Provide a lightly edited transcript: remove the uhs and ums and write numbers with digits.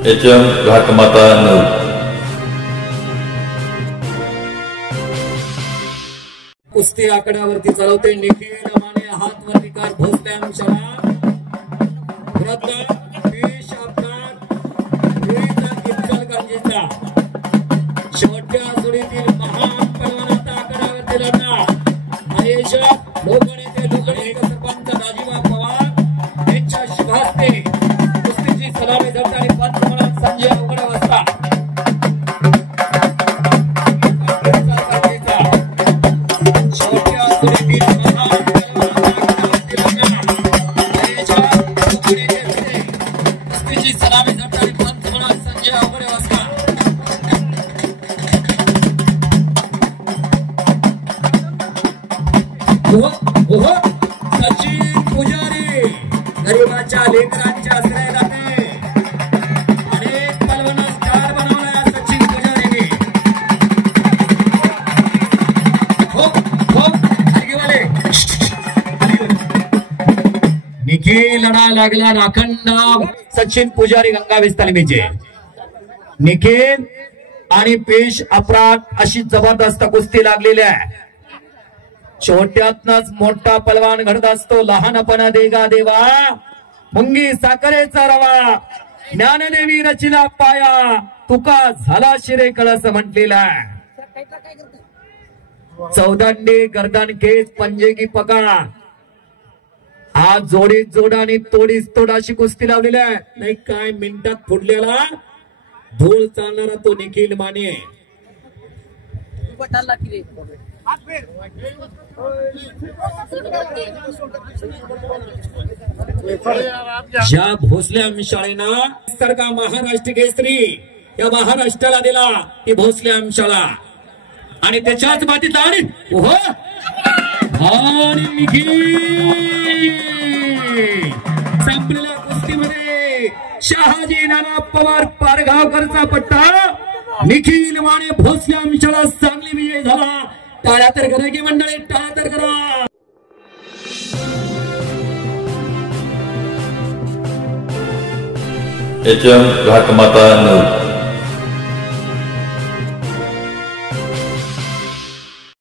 HM घाटमाता 9. कुस्ती आकड्यावरती चालवते निखिल माने हात वरती कर भोसल्याम शाळा पेश अपघात इचलकरंजीचा शेवटच्या जोडीतील महान पैलवान आता आकड्यावरती लढणार आयोजक लोकनेते लोकनेते सरपंच राजीव पवार यांच्या शुभास्ते कुस्तीची सलामी धरताना पंच म्हणून संजय अवघडे वाजता सचिन पुजारी गरीबाच्या लेकरांच्या आश्रयाला अनेक पलवाना स्टार बनवला सचिन पुजारीने. निखिल लढा लागला राखंड सचिन पुजारी गंगावीस तालमीचे. निखिल आणि पेश अपराध अशी जबरदस्त कुस्ती लागलेली आहे. छोट्यातनच मोठा पलवान घडत असतो. लहानपणा देगा देवा मुंगी साखरेचा रवा ज्ञानदेवी रचिला पाया तुका झाला शिरे कळस म्हटलेला. चौदांडी गर्दन केस पंजे की पका आज जोडीत जोडाने तोडीस तोडाशी कुस्ती लावलेली आहे. नाही काय मिनिटात फुडलेला धूळ चालणारा तो निखिल माने. ज्या भोसल्याम शाळेनं तर का महाराष्ट्र केसरी या महाराष्ट्राला दिला ती भोसल्याम शाळा आणि त्याच्याच मातीत आणि संपलेल्या कुस्तीमध्ये शहाजी नाना पवार पारगावकरचा पट्टा निखिल माने भोसल्याम शाळा चांगली विजय झाला. टाळ्या तर करा की मंडळी, टाळ्या तर करा. HM घाटमाता 9.